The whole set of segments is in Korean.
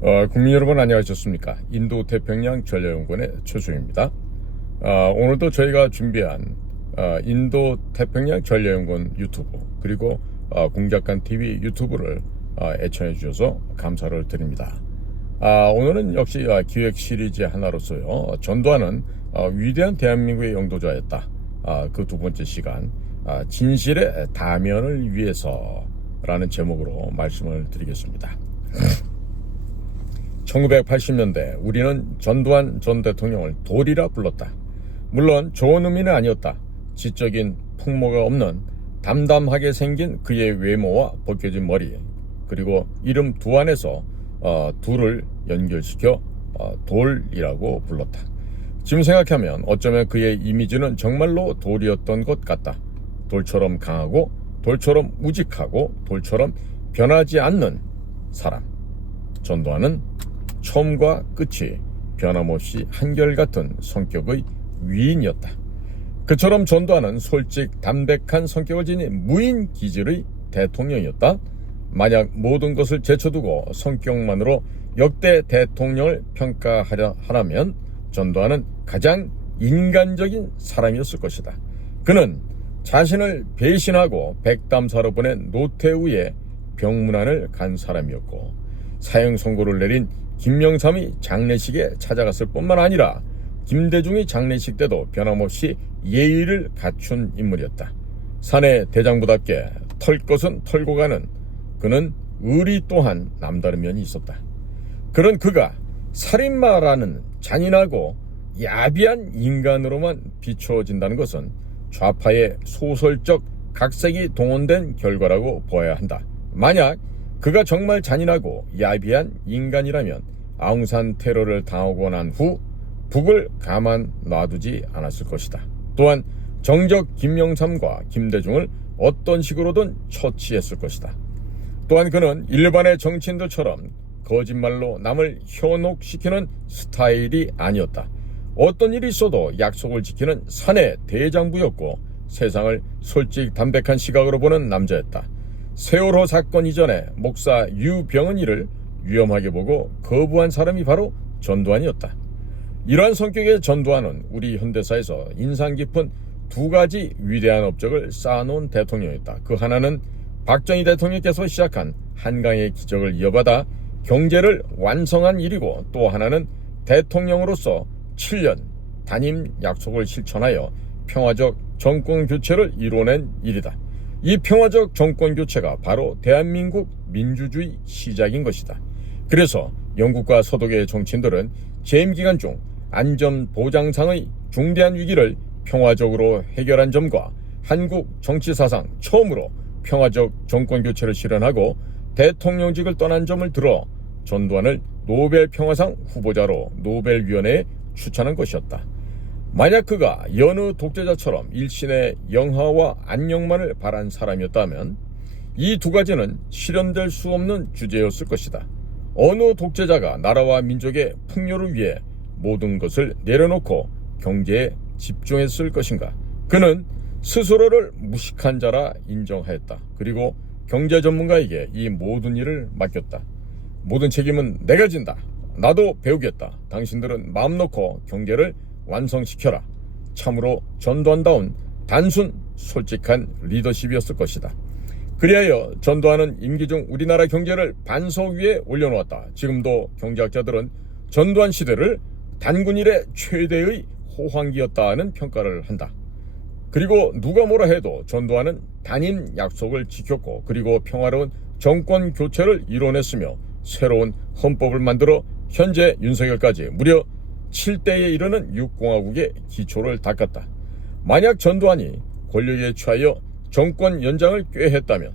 국민 여러분 안녕하셨습니까? 인도태평양 전략연구원의 최수입니다. 오늘도 저희가 준비한 인도태평양 전략연구원 유튜브 그리고 공작관TV 유튜브를 애청해 주셔서 감사를 드립니다. 오늘은 역시 기획 시리즈 하나로서요. 전두환은 위대한 대한민국의 영도자였다. 그 두 번째 시간 진실의 다면을 위해서라는 제목으로 말씀을 드리겠습니다. 1980년대 우리는 전두환 전 대통령을 돌이라 불렀다. 물론 좋은 의미는 아니었다. 지적인 풍모가 없는 담담하게 생긴 그의 외모와 벗겨진 머리 그리고 이름 두안에서 둘을 연결시켜 돌이라고 불렀다. 지금 생각하면 어쩌면 그의 이미지는 정말로 돌이었던 것 같다. 돌처럼 강하고 돌처럼 우직하고 돌처럼 변하지 않는 사람. 전두환은 처음과 끝이 변함없이 한결같은 성격의 위인이었다. 그처럼 전두환은 솔직 담백한 성격을 지닌 무인 기질의 대통령이었다. 만약 모든 것을 제쳐두고 성격만으로 역대 대통령을 평가하라면 전두환은 가장 인간적인 사람이었을 것이다. 그는 자신을 배신하고 백담사로 보낸 노태우의 병문안을 간 사람이었고 사형 선고를 내린 김영삼이 장례식에 찾아갔을 뿐만 아니라 김대중이 장례식 때도 변함없이 예의를 갖춘 인물이었다. 사내 대장부답게 털 것은 털고 가는 그는 의리 또한 남다른 면이 있었다. 그런 그가 살인마라는 잔인하고 야비한 인간으로만 비춰진다는 것은 좌파의 소설적 각색이 동원된 결과라고 보아야 한다. 만약 그가 정말 잔인하고 야비한 인간이라면 아웅산 테러를 당하고 난 후 북을 가만 놔두지 않았을 것이다. 또한 정적 김영삼과 김대중을 어떤 식으로든 처치했을 것이다. 또한 그는 일반의 정치인들처럼 거짓말로 남을 현혹시키는 스타일이 아니었다. 어떤 일이 있어도 약속을 지키는 사내 대장부였고 세상을 솔직 담백한 시각으로 보는 남자였다. 세월호 사건 이전에 목사 유병은이를 위험하게 보고 거부한 사람이 바로 전두환이었다. 이러한 성격의 전두환은 우리 현대사에서 인상 깊은 두 가지 위대한 업적을 쌓아놓은 대통령이었다. 그 하나는 박정희 대통령께서 시작한 한강의 기적을 이어받아 경제를 완성한 일이고 또 하나는 대통령으로서 7년 단임 약속을 실천하여 평화적 정권 교체를 이뤄낸 일이다. 이 평화적 정권 교체가 바로 대한민국 민주주의 시작인 것이다. 그래서 영국과 서독의 정치인들은 재임 기간 중 안전보장상의 중대한 위기를 평화적으로 해결한 점과 한국 정치사상 처음으로 평화적 정권 교체를 실현하고 대통령직을 떠난 점을 들어 전두환을 노벨 평화상 후보자로 노벨위원회에 추천한 것이었다. 만약 그가 여느 독재자처럼 일신의 영화와 안녕만을 바란 사람이었다면 이 두 가지는 실현될 수 없는 주제였을 것이다. 어느 독재자가 나라와 민족의 풍요를 위해 모든 것을 내려놓고 경제에 집중했을 것인가? 그는 스스로를 무식한 자라 인정하였다. 그리고 경제 전문가에게 이 모든 일을 맡겼다. 모든 책임은 내가 진다. 나도 배우겠다. 당신들은 마음 놓고 경제를 완성시켜라. 참으로 전두환다운 단순 솔직한 리더십이었을 것이다. 그리하여 전두환은 임기 중 우리나라 경제를 반석 위에 올려놓았다. 지금도 경제학자들은 전두환 시대를 단군 이래 최대의 호황기였다는 평가를 한다. 그리고 누가 뭐라 해도 전두환은 단임 약속을 지켰고 그리고 평화로운 정권 교체를 이뤄냈으며 새로운 헌법을 만들어 현재 윤석열까지 무려 7대에 이르는 6공화국의 기초를 닦았다. 만약 전두환이 권력에 취하여 정권 연장을 꾀했다면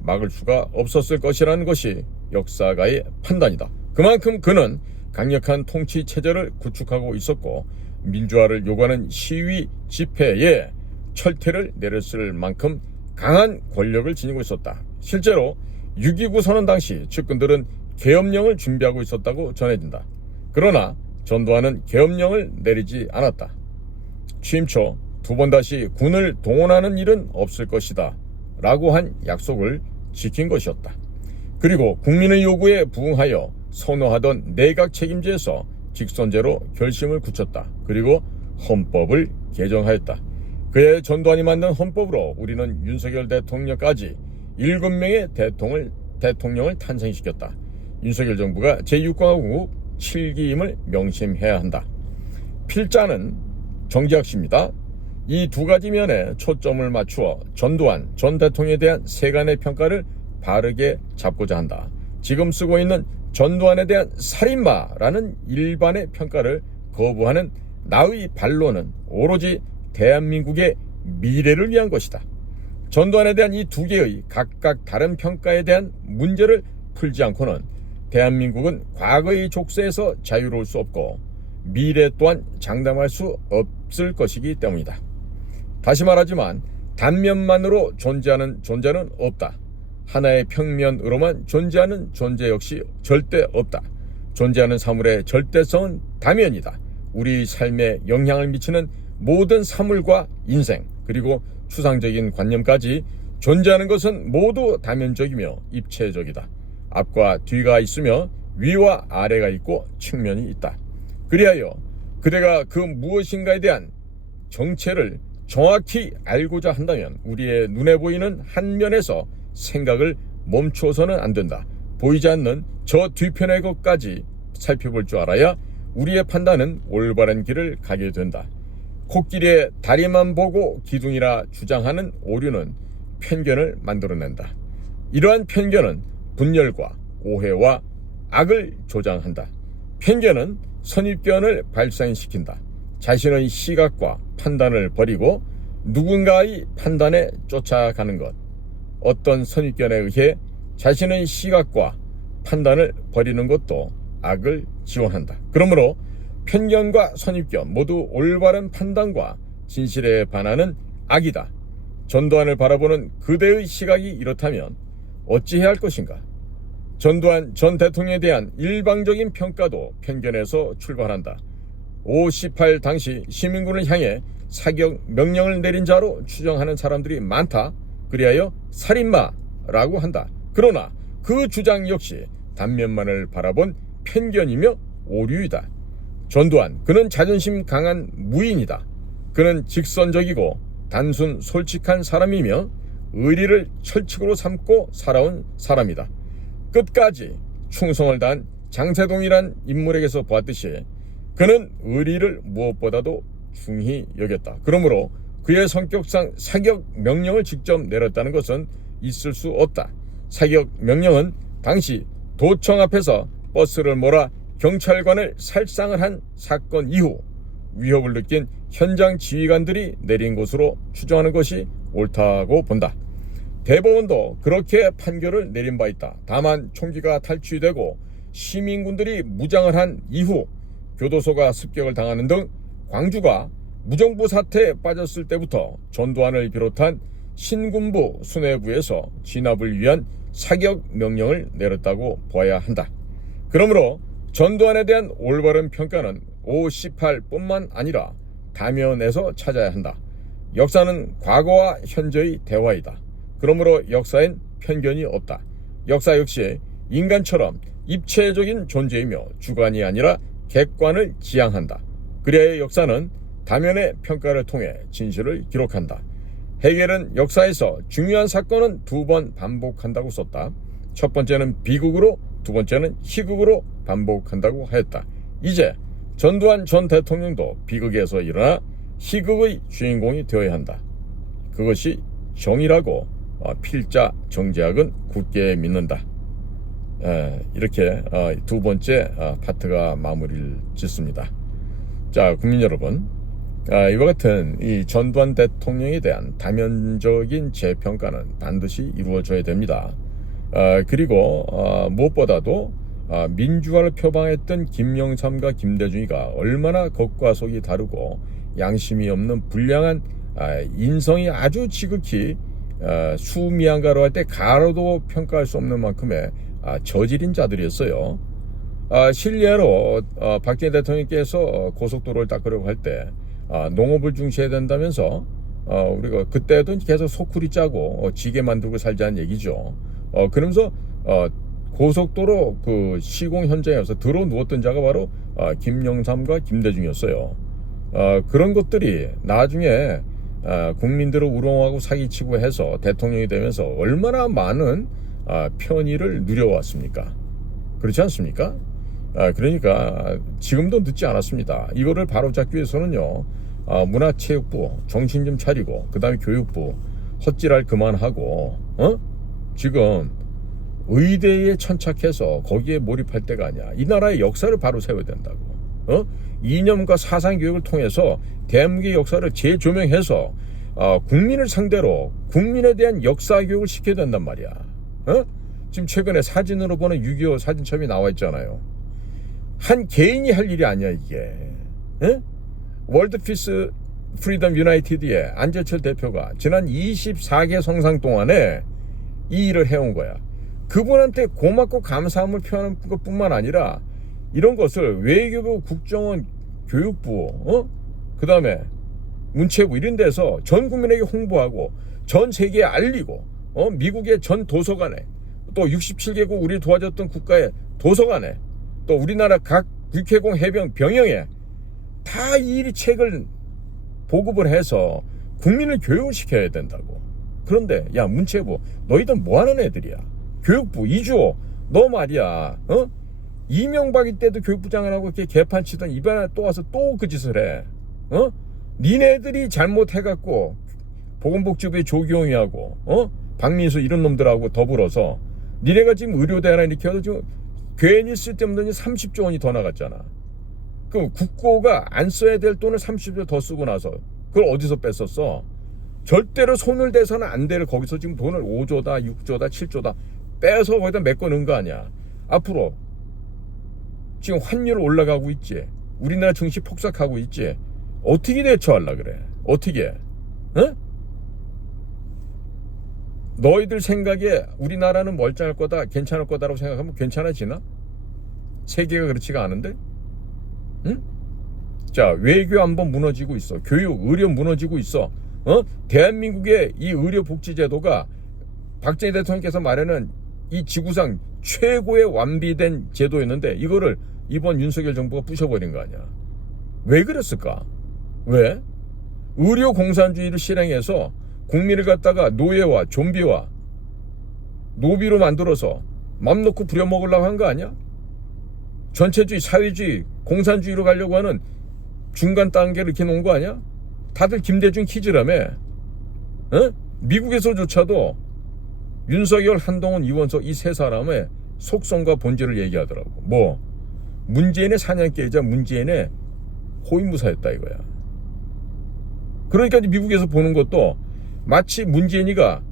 막을 수가 없었을 것이라는 것이 역사가의 판단이다. 그만큼 그는 강력한 통치 체제를 구축하고 있었고 민주화를 요구하는 시위 집회에 철퇴를 내렸을 만큼 강한 권력을 지니고 있었다. 실제로 6.29 선언 당시 측근들은 계엄령을 준비하고 있었다고 전해진다. 그러나 전두환은 계엄령을 내리지 않았다. 취임 초 두 번 다시 군을 동원하는 일은 없을 것이다 라고 한 약속을 지킨 것이었다. 그리고 국민의 요구에 부응하여 선호하던 내각 책임제에서 직선제로 결심을 굳혔다. 그리고 헌법을 개정하였다. 그의 전두환이 만든 헌법으로 우리는 윤석열 대통령까지 7명의 대통령을 탄생시켰다. 윤석열 정부가 제6공화국 7기임을 명심해야 한다. 필자는 정지학 씨입니다. 이 두 가지 면에 초점을 맞추어 전두환 전 대통령에 대한 세간의 평가를 바르게 잡고자 한다. 지금 쓰고 있는 전두환에 대한 살인마라는 일반의 평가를 거부하는 나의 반론은 오로지 대한민국의 미래를 위한 것이다. 전두환에 대한 이 두 개의 각각 다른 평가에 대한 문제를 풀지 않고는 대한민국은 과거의 족쇄에서 자유로울 수 없고 미래 또한 장담할 수 없을 것이기 때문이다. 다시 말하지만 단면만으로 존재하는 존재는 없다. 하나의 평면으로만 존재하는 존재 역시 절대 없다. 존재하는 사물의 절대성은 다면이다. 우리 삶에 영향을 미치는 모든 사물과 인생 그리고 추상적인 관념까지 존재하는 것은 모두 다면적이며 입체적이다. 앞과 뒤가 있으며 위와 아래가 있고 측면이 있다. 그리하여 그대가 그 무엇인가에 대한 정체를 정확히 알고자 한다면 우리의 눈에 보이는 한 면에서 생각을 멈추어서는 안 된다. 보이지 않는 저 뒤편의 것까지 살펴볼 줄 알아야 우리의 판단은 올바른 길을 가게 된다. 코끼리의 다리만 보고 기둥이라 주장하는 오류는 편견을 만들어낸다. 이러한 편견은 분열과 오해와 악을 조장한다. 편견은 선입견을 발생시킨다. 자신의 시각과 판단을 버리고 누군가의 판단에 쫓아가는 것. 어떤 선입견에 의해 자신의 시각과 판단을 버리는 것도 악을 지원한다. 그러므로 편견과 선입견 모두 올바른 판단과 진실에 반하는 악이다. 전두환을 바라보는 그대의 시각이 이렇다면 어찌해야 할 것인가? 전두환 전 대통령에 대한 일방적인 평가도 편견에서 출발한다. 5.18 당시 시민군을 향해 사격 명령을 내린 자로 추정하는 사람들이 많다. 그리하여 살인마라고 한다. 그러나 그 주장 역시 단면만을 바라본 편견이며 오류이다. 전두환, 그는 자존심 강한 무인이다. 그는 직선적이고 단순 솔직한 사람이며 의리를 철칙으로 삼고 살아온 사람이다. 끝까지 충성을 다한 장세동이란 인물에게서 보았듯이 그는 의리를 무엇보다도 중히 여겼다. 그러므로 그의 성격상 사격 명령을 직접 내렸다는 것은 있을 수 없다. 사격 명령은 당시 도청 앞에서 버스를 몰아 경찰관을 살상을 한 사건 이후 위협을 느낀 현장 지휘관들이 내린 것으로 추정하는 것이 옳다고 본다. 대법원도 그렇게 판결을 내린 바 있다. 다만 총기가 탈취되고 시민군들이 무장을 한 이후 교도소가 습격을 당하는 등 광주가 무정부 사태에 빠졌을 때부터 전두환을 비롯한 신군부 수뇌부에서 진압을 위한 사격 명령을 내렸다고 봐야 한다. 그러므로 전두환에 대한 올바른 평가는 5.18뿐만 아니라 다면에서 찾아야 한다. 역사는 과거와 현재의 대화이다. 그러므로 역사엔 편견이 없다. 역사 역시 인간처럼 입체적인 존재이며 주관이 아니라 객관을 지향한다. 그래야 역사는 다면의 평가를 통해 진실을 기록한다. 헤겔은 역사에서 중요한 사건은 2번 반복한다고 썼다. 첫 번째는 비극으로, 두 번째는 희극으로 반복한다고 하였다. 이제 전두환 전 대통령도 비극에서 일어나 희극의 주인공이 되어야 한다. 그것이 정의라고 필자 정재학은 굳게 믿는다. 이렇게 두 번째 파트가 마무리를 짓습니다. 자, 국민 여러분, 이와 같은 이 전두환 대통령에 대한 다면적인 재평가는 반드시 이루어져야 됩니다. 그리고 무엇보다도 민주화를 표방했던 김영삼과 김대중이가 얼마나 겉과 속이 다르고 양심이 없는 불량한 인성이 아주 지극히 수미양가로 할 때 가로도 평가할 수 없는 만큼의 저질인 자들이었어요. 실례로 박정희 대통령께서 고속도로를 닦으려고 할 때 농업을 중시해야 된다면서 우리가 그때도 계속 소쿠리 짜고 지게 만들고 살자는 얘기죠. 그러면서 고속도로 그 시공 현장에서 들어 누웠던 자가 바로 김영삼과 김대중이었어요. 그런 것들이 나중에 국민들을 우롱하고 사기치고 해서 대통령이 되면서 얼마나 많은 편의를 누려왔습니까? 그렇지 않습니까? 그러니까 지금도 늦지 않았습니다. 이거를 바로잡기 위해서는요, 문화체육부 정신 좀 차리고, 그 다음에 교육부 헛질할 그만하고, 지금 의대에 천착해서 거기에 몰입할 때가 아니야. 이 나라의 역사를 바로 세워야 된다고. 이념과 사상교육을 통해서 대한민국의 역사를 재조명해서 국민을 상대로 국민에 대한 역사교육을 시켜야 된단 말이야. 지금 최근에 사진으로 보는 6.25 사진첩이 나와 있잖아요. 한 개인이 할 일이 아니야 이게. 월드 피스 프리덤 유나이티드의 안재철 대표가 지난 24개 성상 동안에 이 일을 해온 거야. 그분한테 고맙고 감사함을 표하는 것뿐만 아니라 이런 것을 외교부, 국정원, 교육부, 그 다음에 문체부 이런 데서 전 국민에게 홍보하고 전 세계에 알리고, 미국의 전 도서관에, 또 67개국 우리 도와줬던 국가의 도서관에, 또 우리나라 각 육해공 해병 병영에 다 이 책을 보급을 해서 국민을 교육을 시켜야 된다고. 그런데 야, 문체부 너희들 뭐하는 애들이야? 교육부 이주호 너 말이야, 이명박이 때도 교육부장을 하고 이렇게 개판 치던 이번에 또 와서 또 그 짓을 해. 니네들이 잘못해갖고 보건복지부의 조기용이하고 박민수 이런 놈들하고 더불어서 니네가 지금 의료대 하나 이렇게 해서 지금 괜히 쓸데없는 돈이 30조 원이 더 나갔잖아. 그럼 국고가 안 써야 될 돈을 30조 더 쓰고 나서 그걸 어디서 뺐었어? 절대로 손을 대서는 안 될 거기서 지금 돈을 5조다 6조다 7조다 빼서 거기다 메꿔 넣은 거 아니야. 앞으로 지금 환율 올라가고 있지. 우리나라 증시 폭삭하고 있지. 어떻게 대처하려 그래? 어떻게? 너희들 생각에 우리나라는 멀쩡할 거다, 괜찮을 거다라고 생각하면 괜찮아지나? 세계가 그렇지가 않은데? 자, 외교 한번 무너지고 있어. 교육, 의료 무너지고 있어. 대한민국의 이 의료복지제도가 박정희 대통령께서 말하는 이 지구상 최고의 완비된 제도였는데 이거를 이번 윤석열 정부가 부셔버린 거 아니야. 왜 그랬을까? 왜? 의료 공산주의를 실행해서 국민을 갖다가 노예와 좀비와 노비로 만들어서 맘 놓고 부려먹으려고 한 거 아니야? 전체주의, 사회주의, 공산주의로 가려고 하는 중간 단계를 이렇게 놓은 거 아니야? 다들 김대중 키즈라며. 미국에서조차도 윤석열, 한동훈, 이원석 이 세 사람의 속성과 본질을 얘기하더라고. 뭐 문재인의 사냥개이자 문재인의 호위무사였다 이거야. 그러니까 미국에서 보는 것도 마치 문재인이가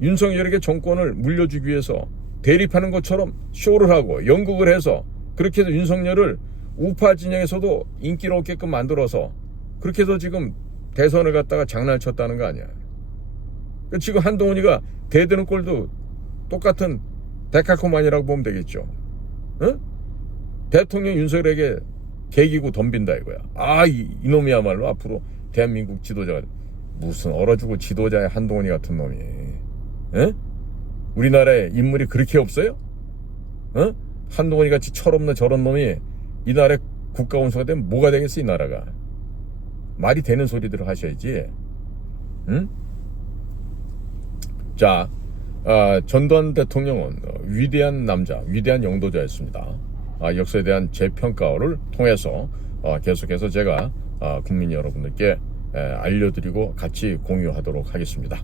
윤석열에게 정권을 물려주기 위해서 대립하는 것처럼 쇼를 하고 연극을 해서 그렇게 해서 윤석열을 우파 진영에서도 인기를 얻게끔 만들어서 그렇게 해서 지금 대선을 갖다가 장난을 쳤다는 거 아니야. 지금 한동훈이가 대드는 꼴도 똑같은 데칼코마니라고 보면 되겠죠. 대통령 윤석열에게 개기고 덤빈다 이거야. 이놈이야말로 앞으로 대한민국 지도자가 무슨 얼어 죽을 지도자의 한동훈이 같은 놈이. 우리나라에 인물이 그렇게 없어요? 한동훈이 같이 철없는 저런 놈이 이 나라의 국가원수가 되면 뭐가 되겠어 이 나라가. 말이 되는 소리들을 하셔야지. 자, 전두환 대통령은 위대한 남자, 위대한 영도자였습니다. 역사에 대한 재평가를 통해서 계속해서 제가 국민 여러분들께 알려드리고 같이 공유하도록 하겠습니다.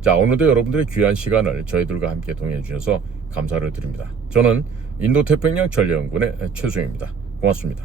자, 오늘도 여러분들의 귀한 시간을 저희들과 함께 동행해 주셔서 감사를 드립니다. 저는 인도태평양 전략연구원의 최수영입니다. 고맙습니다.